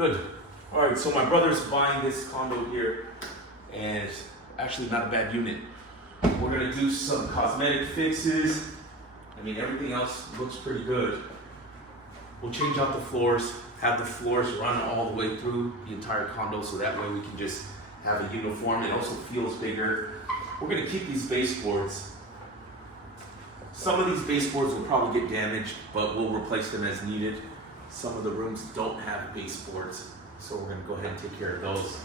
Good. All right, so my brother's buying this condo here, and it's actually not a bad unit. We're gonna do some cosmetic fixes. I mean, everything else looks pretty good. We'll change out the floors, have the floors run all the way through the entire condo, so that way we can just have a uniform. It also feels bigger. We're gonna keep these baseboards. Some of these baseboards will probably get damaged, but we'll replace them as needed. Some of the rooms don't have baseboards, so we're gonna go ahead and take care of those.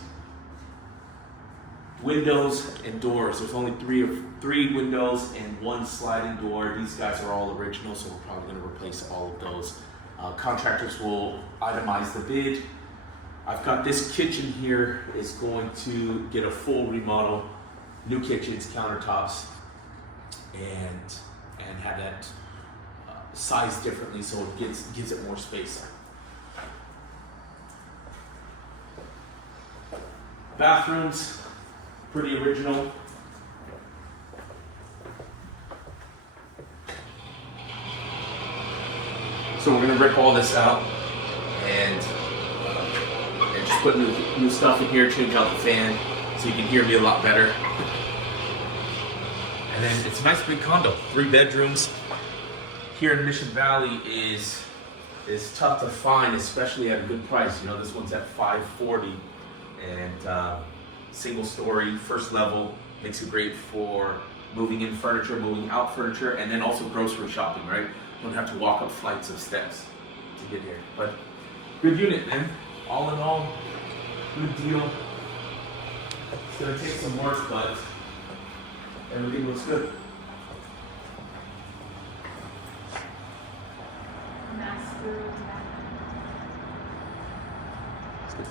Windows and doors. There's only three windows and one sliding door. These guys are all original, so we're probably gonna replace all of those. Contractors will itemize the bid. I've got this kitchen here is going to get a full remodel, new kitchens, countertops, and have that sized differently so it gives it more space. Bathrooms, pretty original. So we're gonna rip all this out and just put new stuff in here, change out the fan so you can hear me a lot better. And then it's a nice big condo, 3 bedrooms. Here in Mission Valley is tough to find, especially at a good price. You know, this one's at $540 and single story, first level, makes it great for moving in furniture, moving out furniture, and then also grocery shopping, right? Don't have to walk up flights of steps to get here. But good unit, man. All in all, good deal. It's gonna take some work, but everything looks good. It's good.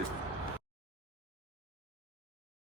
Okay.